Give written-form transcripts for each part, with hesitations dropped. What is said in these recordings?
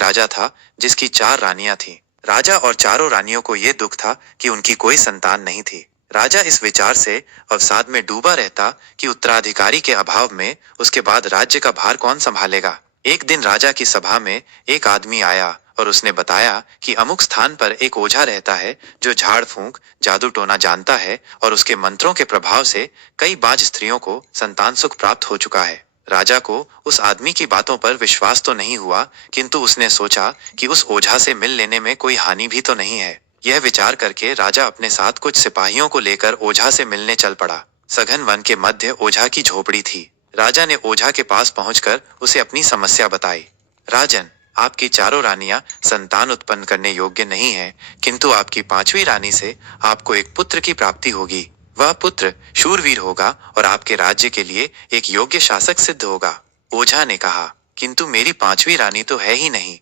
राजा था जिसकी 4 रानियां थीं। राजा और चारों रानियों को ये दुख था कि उनकी कोई संतान नहीं थी। राजा इस विचार से अवसाद में डूबा रहता कि उत्तराधिकारी के अभाव में उसके बाद राज्य का भार कौन संभालेगा। एक दिन राजा की सभा में एक आदमी आया और उसने बताया कि अमुक स्थान पर एक ओझा रहता है जो झाड़ फूंक जादू टोना जानता है और उसके मंत्रों के प्रभाव से कई बाज स्त्रियों को संतान सुख प्राप्त हो चुका है। राजा को उस आदमी की बातों पर विश्वास तो नहीं हुआ, किंतु उसने सोचा कि उस ओझा से मिल लेने में कोई हानि भी तो नहीं है। यह विचार करके राजा अपने साथ कुछ सिपाहियों को लेकर ओझा से मिलने चल पड़ा। सघन वन के मध्य ओझा की झोपड़ी थी। राजा ने ओझा के पास पहुंचकर उसे अपनी समस्या बताई। राजन, आपकी चारों रानियां संतान उत्पन्न करने योग्य नहीं है, किंतु आपकी 5वीं रानी से आपको एक पुत्र की प्राप्ति होगी। वह पुत्र शूरवीर होगा और आपके राज्य के लिए एक योग्य शासक सिद्ध होगा। ओझा ने कहा, किंतु मेरी 5वीं रानी तो है ही नहीं।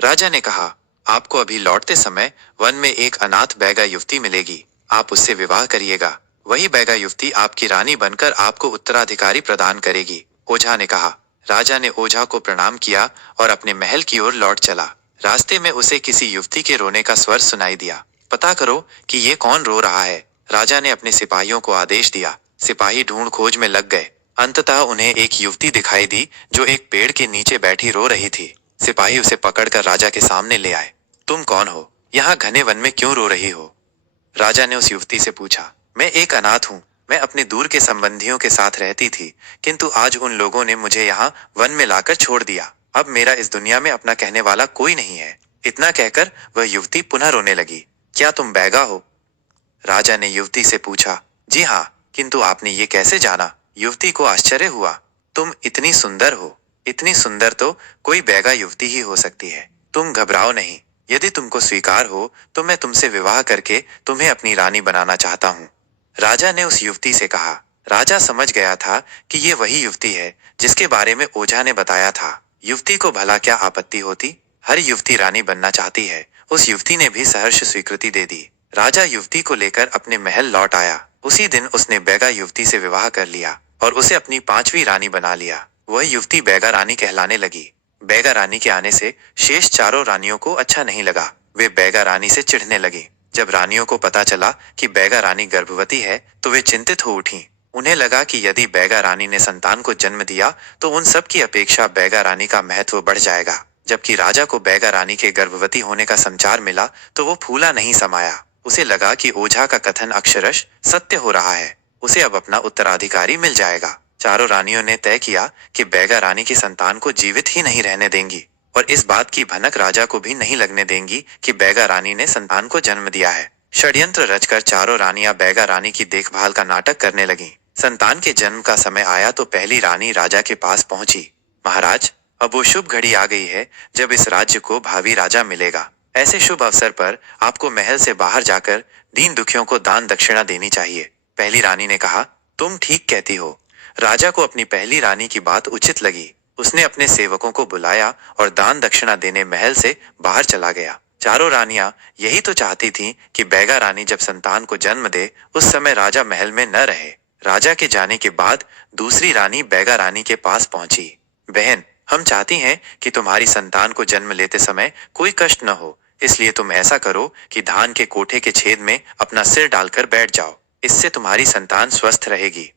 राजा ने कहा, आपको अभी लौटते समय वन में एक अनाथ बैगा युवती मिलेगी, आप उससे विवाह करिएगा। वही बैगा युवती आपकी रानी बनकर आपको उत्तराधिकारी प्रदान करेगी। ओझा ने कहा। राजा ने ओझा को प्रणाम किया और अपने महल की ओर लौट चला। रास्ते में उसे किसी युवती के रोने का स्वर सुनाई दिया। पता करो कि ये कौन रो रहा है। राजा ने अपने सिपाहियों को आदेश दिया। सिपाही ढूंढ खोज में लग गए। अंततः उन्हें एक युवती दिखाई दी जो एक पेड़ के नीचे बैठी रो रही थी। सिपाही उसे पकड़कर राजा के सामने ले आए। तुम कौन हो? यहाँ घने वन में क्यों रो रही हो? राजा ने उस युवती से पूछा। मैं एक अनाथ हूँ। मैं अपने दूर के संबंधियों के साथ रहती थी, किंतु आज उन लोगों ने मुझे यहाँ वन में लाकर छोड़ दिया। अब मेरा इस दुनिया में अपना कहने वाला कोई नहीं है। इतना कहकर वह युवती पुनः रोने लगी। क्या तुम बैगा हो? राजा ने युवती से पूछा। जी हाँ, किंतु आपने ये कैसे जाना? युवती को आश्चर्य हुआ। तुम इतनी सुंदर हो। इतनी सुंदर तो कोई बैगा युवती ही हो सकती है। तुम घबराओ नहीं। यदि तुमको स्वीकार हो तो मैं तुमसे विवाह करके तुम्हें अपनी रानी बनाना चाहता हूँ। राजा ने उस युवती से कहा। राजा समझ गया था कि ये वही युवती है जिसके बारे में ओझा ने बताया था। युवती को भला क्या आपत्ति होती? हर युवती रानी बनना चाहती है। उस युवती ने भी सहर्ष स्वीकृति दे दी। राजा युवती को लेकर अपने महल लौट आया। उसी दिन उसने बैगा युवती से विवाह कर लिया और उसे अपनी 5वीं रानी बना लिया। वह युवती बैगा रानी कहलाने लगी। बैगा रानी के आने से शेष चारों रानियों को अच्छा नहीं लगा। वे बैगा रानी से चिढ़ने लगी। जब रानियों को पता चला कि बैगा रानी गर्भवती है तो वे चिंतित हो उठीं। उन्हें लगा कि यदि बैगा रानी ने संतान को जन्म दिया तो उन सब की अपेक्षा बैगा रानी का महत्व बढ़ जाएगा। जबकि राजा को बैगा रानी के गर्भवती होने का समाचार मिला तो वो फूला नहीं समाया। उसे लगा कि ओझा का कथन अक्षरश सत्य हो रहा है। उसे अब अपना उत्तराधिकारी मिल जाएगा। चारों रानियों ने तय किया कि बैगा रानी की संतान को जीवित ही नहीं रहने देंगी और इस बात की भनक राजा को भी नहीं लगने देंगी कि बैगा रानी ने संतान को जन्म दिया है। षड्यंत्र रचकर चारों रानियां बैगा रानी की देखभाल का नाटक करने लगीं। संतान के जन्म का समय आया तो पहली रानी राजा के पास पहुंची। महाराज, अब वो शुभ घड़ी आ गई है जब इस राज्य को भावी राजा मिलेगा। ऐसे शुभ अवसर पर आपको महल से बाहर जाकर दीन दुखियों को दान दक्षिणा देनी चाहिए। पहली रानी ने कहा, तुम ठीक कहती हो। राजा को अपनी पहली रानी की बात उचित लगी। उसने अपने सेवकों को बुलाया और दान दक्षिणा देने महल से बाहर चला गया। चारों रानियां यही तो चाहती थीं कि बैगा रानी जब संतान को जन्म दे उस समय राजा महल में न रहे। राजा के जाने के बाद दूसरी रानी बैगा रानी के पास पहुंची। बहन, हम चाहती हैं कि तुम्हारी संतान को जन्म लेते समय कोई कष्ट न हो, इसलिए तुम ऐसा करो कि धान के कोठे के छेद में अपना सिर डालकर बैठ जाओ। इससे तुम्हारी संतान स्वस्थ रहेगी।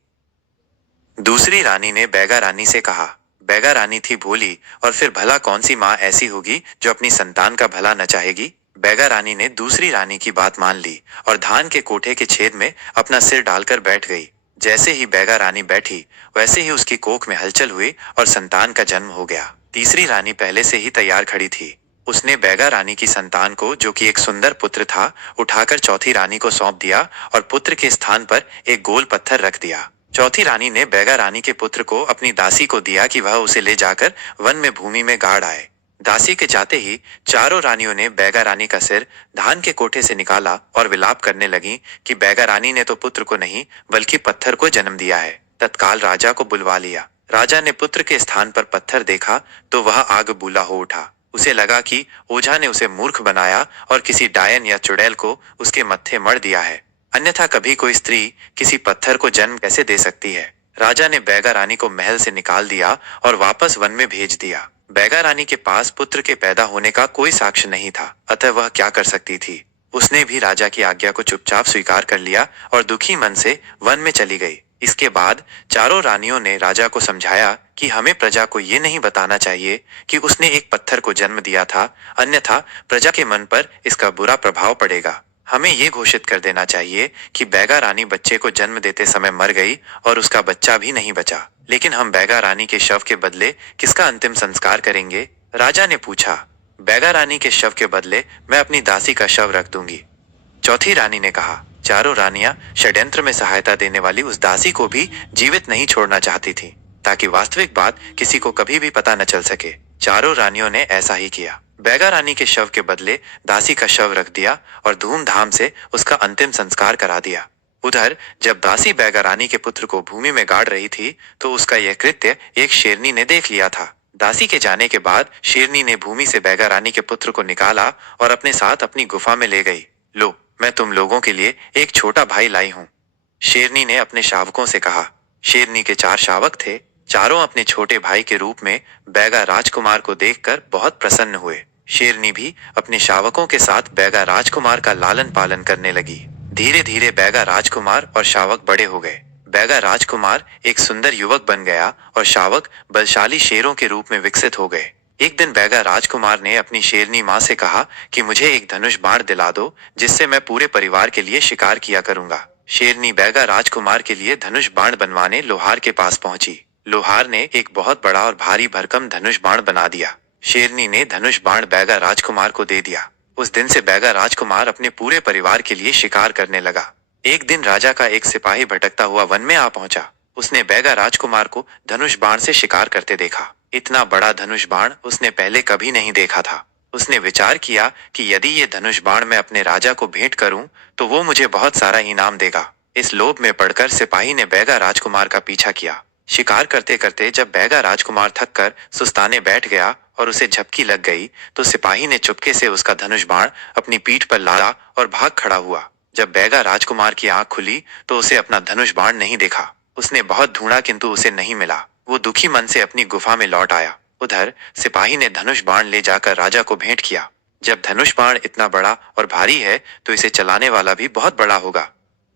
दूसरी रानी ने बैगा रानी से कहा। बैगा रानी थी भोली और फिर भला कौन सी माँ ऐसी होगी जो अपनी संतान का भला न चाहेगी। बैगा रानी ने दूसरी रानी की बात मान ली और धान के कोठे के छेद में अपना सिर डालकर बैठ गई। जैसे ही बैगा रानी बैठी वैसे ही उसकी कोख में हलचल हुई और संतान का जन्म हो गया। तीसरी रानी पहले से ही तैयार खड़ी थी। उसने बैगा रानी की संतान को, जो कि एक सुंदर पुत्र था, उठाकर चौथी रानी को सौंप दिया और पुत्र के स्थान पर एक गोल पत्थर रख दिया। चौथी रानी ने बैगा रानी के पुत्र को अपनी दासी को दिया कि वह उसे ले जाकर वन में भूमि में गाड़ आए। दासी के जाते ही चारों रानियों ने बैगा रानी का सिर धान के कोठे से निकाला और विलाप करने लगी कि बैगा रानी ने तो पुत्र को नहीं बल्कि पत्थर को जन्म दिया है। तत्काल राजा को बुलवा लिया। राजा ने पुत्र के स्थान पर पत्थर देखा तो वह आग बूला हो उठा। उसे लगा कि ओझा ने उसे मूर्ख बनाया और किसी डायन या चुड़ैल को उसके मत्थे मढ़ दिया है। अन्यथा कभी कोई स्त्री किसी पत्थर को जन्म कैसे दे सकती है। राजा ने बैगा रानी को महल से निकाल दिया और वापस वन में भेज दिया। बैगा रानी के पास पुत्र के पैदा होने का कोई साक्ष्य नहीं था, अतः वह क्या कर सकती थी। उसने भी राजा की आज्ञा को चुपचाप स्वीकार कर लिया और दुखी मन से वन में चली गई। इसके बाद चारों रानियों ने राजा को समझाया कि हमें प्रजा को ये नहीं बताना चाहिए कि उसने एक पत्थर को जन्म दिया था, अन्यथा प्रजा के मन पर इसका बुरा प्रभाव पड़ेगा। हमें ये घोषित कर देना चाहिए कि बैगा रानी बच्चे को जन्म देते समय मर गई और उसका बच्चा भी नहीं बचा। लेकिन हम बैगा रानी के शव के बदले किसका अंतिम संस्कार करेंगे? राजा ने पूछा। बैगा रानी के शव के बदले मैं अपनी दासी का शव रख दूंगी, चौथी रानी ने कहा। चारों रानियां षड्यंत्र में सहायता देने वाली उस दासी को भी जीवित नहीं छोड़ना चाहती थीं, ताकि वास्तविक बात किसी को कभी भी पता न चल सके। चारों रानियों ने ऐसा ही किया। बैगा रानी के शव के बदले दासी का शव रख दिया और धूमधाम से उसका अंतिम संस्कार करा दिया। उधर जब दासी बैगा रानी के पुत्र को भूमि में गाड़ रही थी, तो उसका यह कृत्य एक शेरनी ने देख लिया था। दासी के जाने के बाद शेरनी ने भूमि से बैगा रानी के पुत्र को निकाला और अपने साथ अपनी गुफा में ले गई। लो, मैं तुम लोगों के लिए एक छोटा भाई लाई हूं, शेरनी ने अपने शावकों से कहा। शेरनी के 4 शावक थे। चारों अपने छोटे भाई के रूप में बैगा राजकुमार को देखकर बहुत प्रसन्न हुए। शेरनी भी अपने शावकों के साथ बैगा राजकुमार का लालन पालन करने लगी। धीरे धीरे बैगा राजकुमार और शावक बड़े हो गए। बैगा राजकुमार एक सुंदर युवक बन गया और शावक बलशाली शेरों के रूप में विकसित हो गए। एक दिन बैगा राजकुमार ने अपनी शेरनी माँ से कहा कि मुझे एक धनुष बाण दिला दो, जिससे मैं पूरे परिवार के लिए शिकार किया करूंगा। शेरनी बैगा राजकुमार के लिए धनुष बाण बनवाने लोहार के पास पहुंची। लोहार ने एक बहुत बड़ा और भारी भरकम धनुष बाण बना दिया। शेरनी ने धनुष बाण बैगा राजकुमार को दे दिया। उस दिन से बैगा राजकुमार अपने पूरे परिवार के लिए शिकार करने लगा। एक दिन राजा का एक सिपाही भटकता हुआ वन में आ पहुंचा। उसने बैगा राजकुमार को धनुष बाण से शिकार करते देखा। इतना बड़ा धनुष बाण उसने पहले कभी नहीं देखा था। उसने विचार किया कि यदि ये धनुष बाण मैं अपने राजा को भेंट करूं, तो वो मुझे बहुत सारा इनाम देगा। इस लोभ में पड़कर सिपाही ने बैगा राजकुमार का पीछा किया। शिकार करते करते जब बैगा राजकुमार थककर सुस्ताने बैठ गया और उसे झपकी लग गई, तो सिपाही ने चुपके से उसका धनुष बाण अपनी पीठ पर लाया और भाग खड़ा हुआ। जब बैगा राजकुमार की आंख खुली, तो उसे अपना धनुष बाण नहीं देखा। उसने बहुत ढूंढा, किंतु उसे नहीं मिला। वो दुखी मन से अपनी गुफा में लौट आया। उधर सिपाही ने धनुष बाण ले जाकर राजा को भेंट किया। जब धनुष बाण इतना बड़ा और भारी है, तो इसे चलाने वाला भी बहुत बड़ा होगा।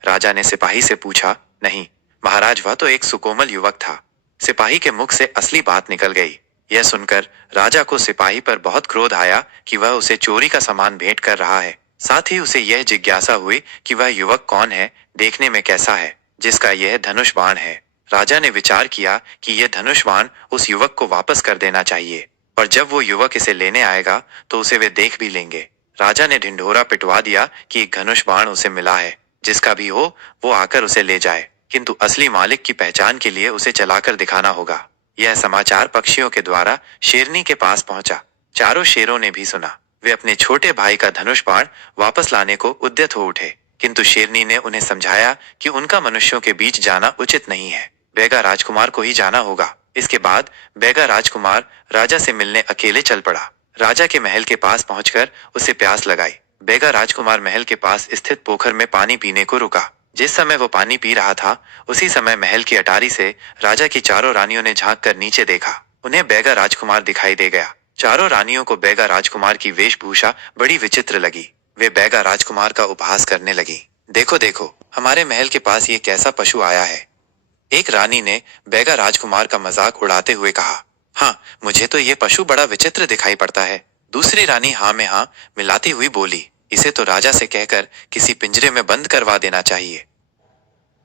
राजा ने सिपाही से पूछा। नहीं महाराज, वह तो एक सुकोमल युवक था। सिपाही के मुख से असली बात निकल गई। यह सुनकर राजा को सिपाही पर बहुत क्रोध आया कि वह उसे चोरी का सामान भेंट कर रहा है। साथ ही उसे यह जिज्ञासा हुई कि वह युवक कौन है, देखने में कैसा है, जिसका यह धनुष बाण है। राजा ने विचार किया कि यह धनुष बाण उस युवक को वापस कर देना चाहिए, और जब वो युवक इसे लेने आएगा तो उसे वे देख भी लेंगे। राजा ने ढिंढोरा पिटवा दिया कि एक धनुष बाण उसे मिला है। जिसका भी हो, वो आकर उसे ले जाए, किंतु असली मालिक की पहचान के लिए उसे चलाकर दिखाना होगा। यह समाचार पक्षियों के द्वारा शेरनी के पास पहुंचा। चारों शेरों ने भी सुना। वे अपने छोटे भाई का धनुष बाण वापस लाने को उद्यत हो उठे, किंतु शेरनी ने उन्हें समझाया कि उनका मनुष्यों के बीच जाना उचित नहीं है। बैगा राजकुमार को ही जाना होगा। इसके बाद बैगा राजकुमार राजा से मिलने अकेले चल पड़ा। राजा के महल के पास पहुंचकर उसे प्यास लगाई। बैगा राजकुमार महल के पास स्थित पोखर में पानी पीने को रुका। जिस समय वो पानी पी रहा था, उसी समय महल की अटारी से राजा की चारों रानियों ने झांक कर नीचे देखा। उन्हें बैगा राजकुमार दिखाई दे गया। चारों रानियों को बैगा राजकुमार की वेशभूषा बड़ी विचित्र लगी। वे बैगा राजकुमार का उपहास करने लगी। देखो देखो, हमारे महल के पास ये कैसा पशु आया है। एक रानी ने बैगा राजकुमार का मजाक उड़ाते हुए कहा। हाँ, मुझे तो ये पशु बड़ा विचित्र दिखाई पड़ता है। दूसरी रानी हाँ में हाँ मिलाती हुई बोली। इसे तो राजा से कहकर किसी पिंजरे में बंद करवा देना चाहिए।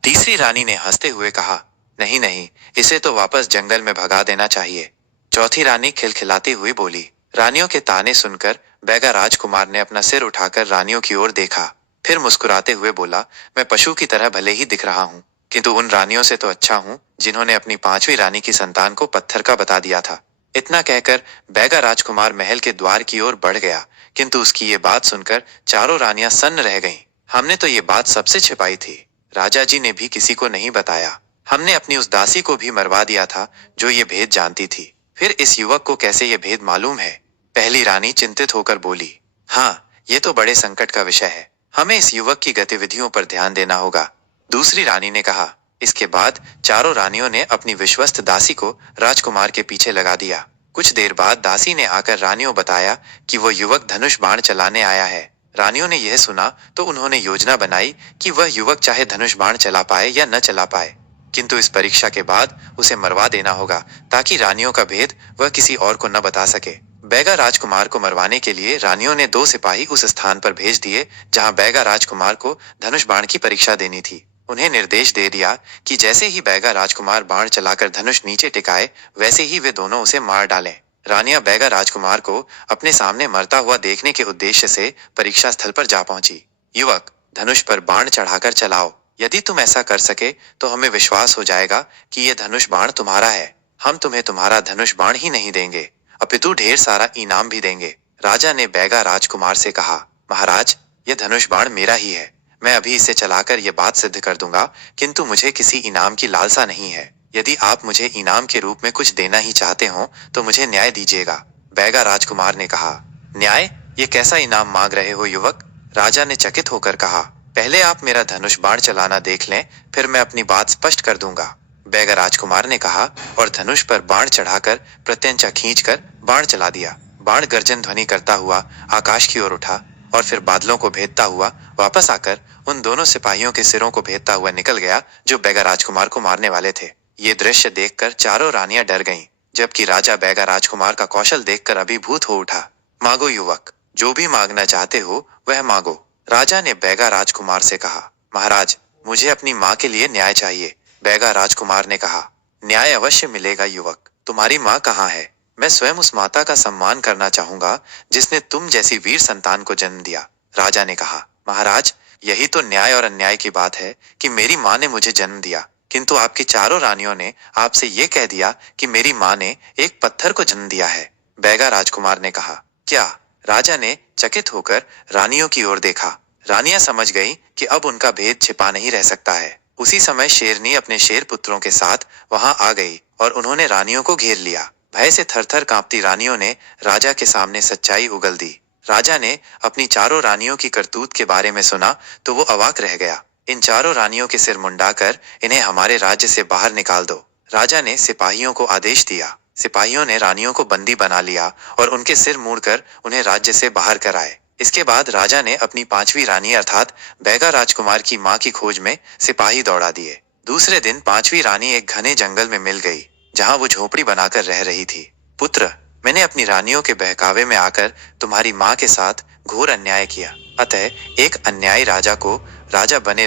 तीसरी रानी ने हंसते हुए कहा। नहीं नहीं, इसे तो वापस जंगल में भगा देना चाहिए। चौथी रानी खिलखिलाती हुई बोली। रानियों के ताने सुनकर बैगा राजकुमार ने अपना सिर उठाकर रानियों की ओर देखा, फिर मुस्कुराते हुए बोला, मैं पशु की तरह भले ही दिख रहा हूँ, किंतु उन रानियों से तो अच्छा हूँ जिन्होंने अपनी 5वीं रानी की संतान को पत्थर का बता दिया था। इतना कहकर बैगा राजकुमार महल के द्वार की ओर बढ़ गया, किंतु उसकी ये बात सुनकर चारों रानियां सन्न रह गईं। हमने तो ये बात सबसे छिपाई थी। राजा जी ने भी किसी को नहीं बताया। हमने अपनी उस दासी को भी मरवा दिया था जो ये भेद जानती थी। फिर इस युवक को कैसे ये भेद मालूम है? पहली रानी चिंतित होकर बोली। हाँ, ये तो बड़े संकट का विषय है। हमें इस युवक की गतिविधियों पर ध्यान देना होगा। दूसरी रानी ने कहा। इसके बाद चारों रानियों ने अपनी विश्वस्त दासी को राजकुमार के पीछे लगा दिया। कुछ देर बाद दासी ने आकर रानियों बताया कि वो युवक धनुष बाण चलाने आया है। रानियों ने यह सुना तो उन्होंने योजना बनाई कि वह युवक चाहे धनुष बाण चला पाए या न चला पाए, किंतु इस परीक्षा के बाद उसे मरवा देना होगा ताकि रानियों का भेद वह किसी और को न बता सके। बैगा राजकुमार को मरवाने के लिए रानियों ने 2 सिपाही उस स्थान पर भेज दिए जहां बैगा राजकुमार को धनुष बाण की परीक्षा देनी थी। उन्हें निर्देश दे दिया कि जैसे ही बैगा राजकुमार बाण चलाकर धनुष नीचे टिकाए वैसे ही वे दोनों उसे मार डालें। रानियां बैगा राजकुमार को अपने सामने मरता हुआ देखने के उद्देश्य से परीक्षा स्थल पर जा पहुंची। युवक, धनुष पर बाण चढ़ाकर चलाओ। यदि तुम ऐसा कर सके तो हमें विश्वास हो जाएगा कि यह धनुष बाण तुम्हारा है। हम तुम्हें तुम्हारा धनुष बाण ही नहीं देंगे अपितु ढेर सारा इनाम भी देंगे। राजा ने बैगा राजकुमार से कहा, महाराज, यह धनुष बाण मेरा ही है। मैं अभी इसे चलाकर यह बात सिद्ध कर दूंगा, किंतु मुझे किसी इनाम की लालसा नहीं है। यदि आप मुझे इनाम के रूप में कुछ देना ही चाहते हो तो मुझे न्याय दीजिएगा। बैगा राजकुमार ने कहा, न्याय? ये कैसा इनाम मांग रहे हो युवक? राजा ने चकित होकर कहा, पहले आप मेरा धनुष बाण चलाना देख लें, फिर मैं अपनी बात स्पष्ट कर दूंगा। बैगा राजकुमार ने कहा और धनुष पर बाण चढ़ाकर प्रत्यंचा खींचकर बाण चला दिया। बाण गर्जन ध्वनि करता हुआ आकाश की ओर उठा और फिर बादलों को भेदता हुआ वापस आकर उन दोनों सिपाहियों के सिरों को भेदता हुआ निकल गया जो बैगा राजकुमार को मारने वाले थे। ये दृश्य देखकर चारों रानियां डर गईं, जबकि राजा बैगा राजकुमार का कौशल देखकर अभिभूत हो उठा। मांगो युवक, जो भी मांगना चाहते हो वह मांगो। राजा ने बैगा राजकुमार से कहा, महाराज, मुझे अपनी माँ के लिए न्याय चाहिए। बैगा राजकुमार ने कहा, न्याय अवश्य मिलेगा युवक। तुम्हारी माँ कहाँ है? मैं स्वयं उस माता का सम्मान करना चाहूंगा जिसने तुम जैसी वीर संतान को जन्म दिया। राजा ने कहा, महाराज, यही तो न्याय और अन्याय की बात है कि मेरी माँ ने मुझे जन्म दिया, किंतु आपकी चारों रानियों ने आपसे ये कह दिया कि मेरी माँ ने एक पत्थर को जन्म दिया है। बैगा राजकुमार ने कहा, क्या? राजा ने चकित होकर रानियों की ओर देखा। रानियां समझ गई कि अब उनका भेद छिपा नहीं रह सकता है। उसी समय शेरनी अपने शेर पुत्रों के साथ वहां आ गई और उन्होंने रानियों को घेर लिया। भय से थरथर कांपती रानियों ने राजा के सामने सच्चाई उगल दी। राजा ने अपनी चारों रानियों की करतूत के बारे में सुना तो वो अवाक रह गया। इन चारों रानियों के सिर मुंडाकर इन्हें हमारे राज्य से बाहर निकाल दो। राजा ने सिपाहियों को आदेश दिया। सिपाहियों ने रानियों को बंदी बना लिया और उनके सिर मोड़कर उन्हें राज्य से बाहर कराए। इसके बाद राजा ने अपनी 5वीं रानी अर्थात बैगा राजकुमार की मां की खोज में सिपाही दौड़ा दिए। दूसरे दिन 5वीं रानी एक घने जंगल में मिल गई जहां वो झोपड़ी बनाकर रह रही थी। पुत्र, मैंने अपनी रानियों के बहकावे में आकर तुम्हारी मां के साथ घोर अन्याय किया, अतः एक अन्यायी राजा को राजा बने